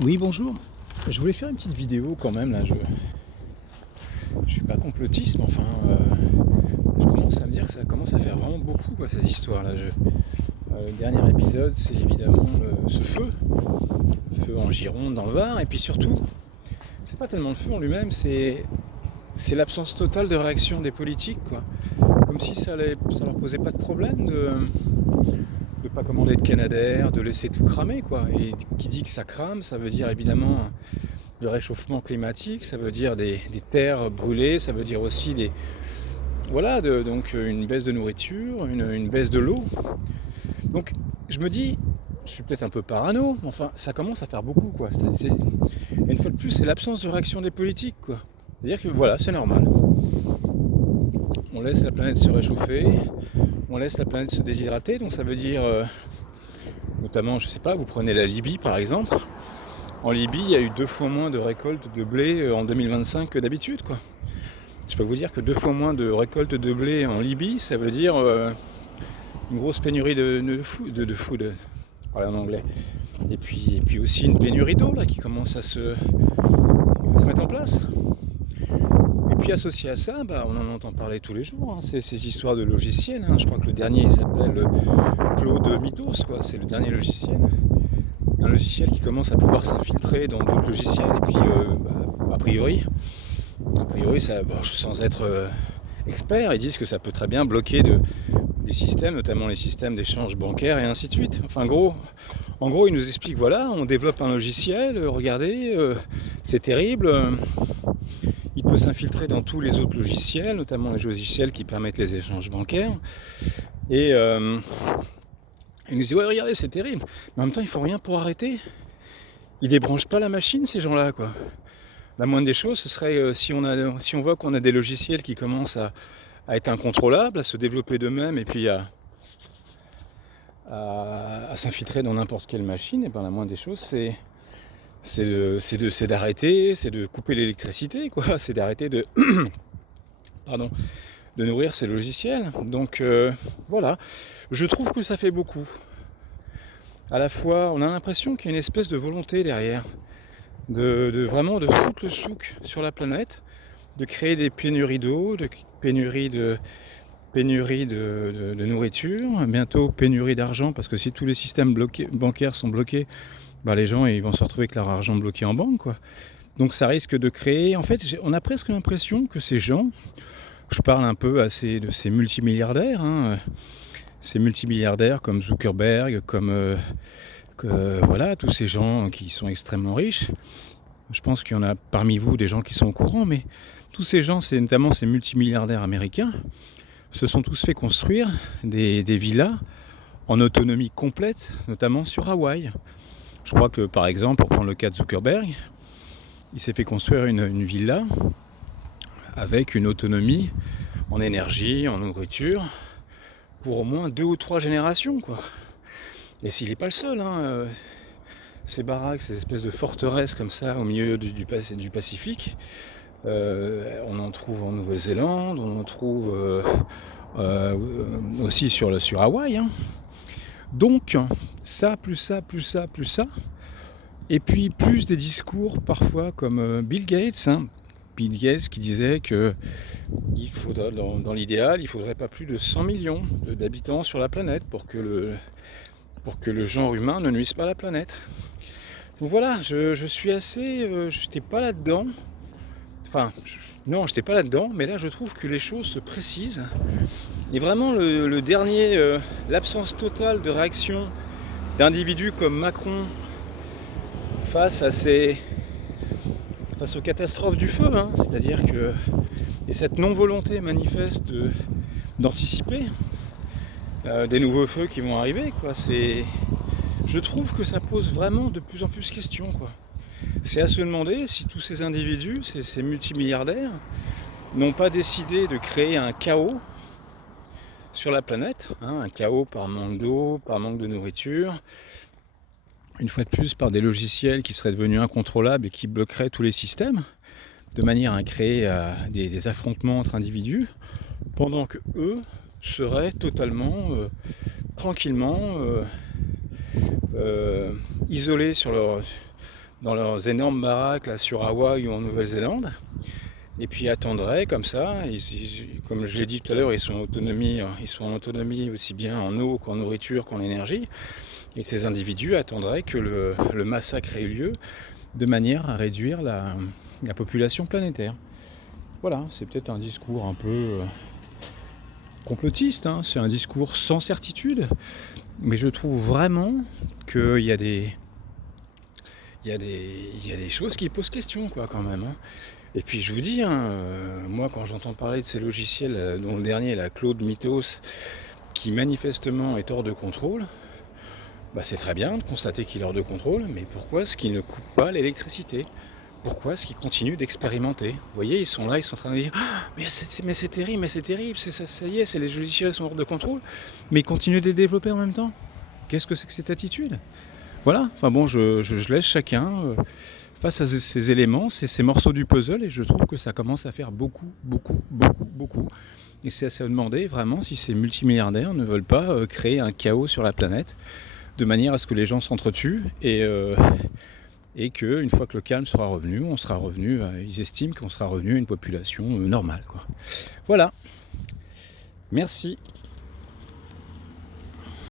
Oui, bonjour. Je voulais faire une petite vidéo quand même là. Je suis pas complotiste, mais enfin, je commence à me dire que ça commence à faire vraiment beaucoup quoi, cette histoire là. Le dernier épisode, c'est évidemment ce feu en Gironde, dans le Var, et puis surtout, c'est pas tellement le feu en lui-même, c'est l'absence totale de réaction des politiques quoi. Comme si ça leur posait pas de problème de pas commander de Canadair, de laisser tout cramer quoi. Et qui dit que ça crame, ça veut dire évidemment le réchauffement climatique, ça veut dire des terres brûlées, ça veut dire aussi donc une baisse de nourriture, une baisse de l'eau. Donc je me dis, je suis peut-être un peu parano, mais enfin ça commence à faire beaucoup quoi. Et une fois de plus, c'est l'absence de réaction des politiques quoi. C'est-à-dire que voilà, c'est normal. On laisse la planète se réchauffer, on laisse la planète se déshydrater, donc ça veut dire notamment, je sais pas, vous prenez la Libye par exemple. En Libye, il y a eu 2 fois moins de récoltes de blé en 2025 que d'habitude quoi. Je peux vous dire que 2 fois moins de récolte de blé en Libye, ça veut dire une grosse pénurie de food, parler en anglais. Et puis aussi une pénurie d'eau là qui commence à se mettre en place. Et puis associé à ça, on en entend parler tous les jours, hein, ces histoires de logiciels. Hein. Je crois que le dernier il s'appelle Claude Mythos, quoi. C'est le dernier logiciel. Un logiciel qui commence à pouvoir s'infiltrer dans d'autres logiciels. Et puis a priori, ça, bon, sans être expert, ils disent que ça peut très bien bloquer des systèmes, notamment les systèmes d'échange bancaire et ainsi de suite. Enfin, en gros, ils nous expliquent, voilà, on développe un logiciel, regardez, c'est terrible, il peut s'infiltrer dans tous les autres logiciels, notamment les logiciels qui permettent les échanges bancaires. Et ils nous disent, ouais, regardez, c'est terrible. Mais en même temps, il faut rien pour arrêter. Ils débranchent pas la machine, ces gens-là, quoi. La moindre des choses, ce serait si on voit qu'on a des logiciels qui commencent à être incontrôlables, à se développer d'eux-mêmes et puis à s'infiltrer dans n'importe quelle machine, et bien la moindre des choses, c'est d'arrêter, c'est de couper l'électricité, quoi. C'est d'arrêter pardon, de nourrir ces logiciels. Donc voilà, je trouve que ça fait beaucoup. À la fois, on a l'impression qu'il y a une espèce de volonté derrière, vraiment de foutre le souk sur la planète, de créer des pénuries d'eau, de pénuries de nourriture, bientôt pénurie d'argent, parce que si tous les systèmes bancaires sont bloqués, les gens ils vont se retrouver avec leur argent bloqué en banque, quoi. Donc ça risque de créer... En fait, on a presque l'impression que ces gens, je parle un peu de ces multimilliardaires, hein, ces multimilliardaires comme Zuckerberg, comme voilà, tous ces gens qui sont extrêmement riches. Je pense qu'il y en a parmi vous des gens qui sont au courant, mais tous ces gens, c'est notamment ces multimilliardaires américains, se sont tous fait construire des villas en autonomie complète, notamment sur Hawaï. Je crois que par exemple, pour prendre le cas de Zuckerberg, il s'est fait construire une villa avec une autonomie en énergie, en nourriture, pour au moins 2 ou 3 générations, quoi. Et s'il n'est pas le seul, hein, ces baraques, ces espèces de forteresses comme ça au milieu du Pacifique, on en trouve en Nouvelle-Zélande, on en trouve aussi sur Hawaï. Hein. Donc, ça, plus ça, plus ça, plus ça. Et puis, plus des discours parfois comme Bill Gates. Hein. Bill Gates qui disait que dans l'idéal, il ne faudrait pas plus de 100 millions d'habitants sur la planète pour que le genre humain ne nuise pas à la planète. Donc voilà, je suis assez... je n'étais pas là-dedans. Enfin, non, je n'étais pas là-dedans, mais là je trouve que les choses se précisent. Et vraiment le dernier, l'absence totale de réaction d'individus comme Macron face aux catastrophes du feu, hein. C'est-à-dire que y a cette non-volonté manifeste d'anticiper des nouveaux feux qui vont arriver, quoi. Je trouve que ça pose vraiment de plus en plus de questions, quoi. C'est à se demander si tous ces individus, ces multimilliardaires, n'ont pas décidé de créer un chaos sur la planète, hein, un chaos par manque d'eau, par manque de nourriture, une fois de plus par des logiciels qui seraient devenus incontrôlables et qui bloqueraient tous les systèmes, de manière à créer des affrontements entre individus, pendant que eux seraient totalement, tranquillement, isolés dans leurs énormes baraques là, sur Hawaï ou en Nouvelle-Zélande, et puis attendraient comme ça. Comme je l'ai dit tout à l'heure, ils sont en autonomie aussi bien en eau qu'en nourriture qu'en énergie. Et ces individus attendraient que le massacre ait eu lieu de manière à réduire la population planétaire. Voilà, c'est peut-être un discours un peu complotiste, hein, c'est un discours sans certitude, mais je trouve vraiment qu'il y a des choses qui posent question, quoi, quand même. Hein. Et puis je vous dis, hein, moi quand j'entends parler de ces logiciels, dont le dernier, la Claude Mythos, qui manifestement est hors de contrôle, bah c'est très bien de constater qu'il est hors de contrôle, mais pourquoi est-ce qu'il ne coupe pas l'électricité ? Pourquoi est-ce qu'ils continuent d'expérimenter ? Vous voyez, ils sont là, ils sont en train de dire ah, mais c'est terrible, ça y est, les logiciels sont hors de contrôle, mais ils continuent de les développer en même temps. Qu'est-ce que c'est que cette attitude ? Voilà, enfin bon, je laisse chacun face à ces éléments, ces morceaux du puzzle, et je trouve que ça commence à faire beaucoup. Et c'est à se demander vraiment si ces multimilliardaires ne veulent pas créer un chaos sur la planète, de manière à ce que les gens s'entretuent, et qu'une fois que le calme sera revenu, ils estiment qu'on sera revenu à une population normale, quoi. Voilà, merci.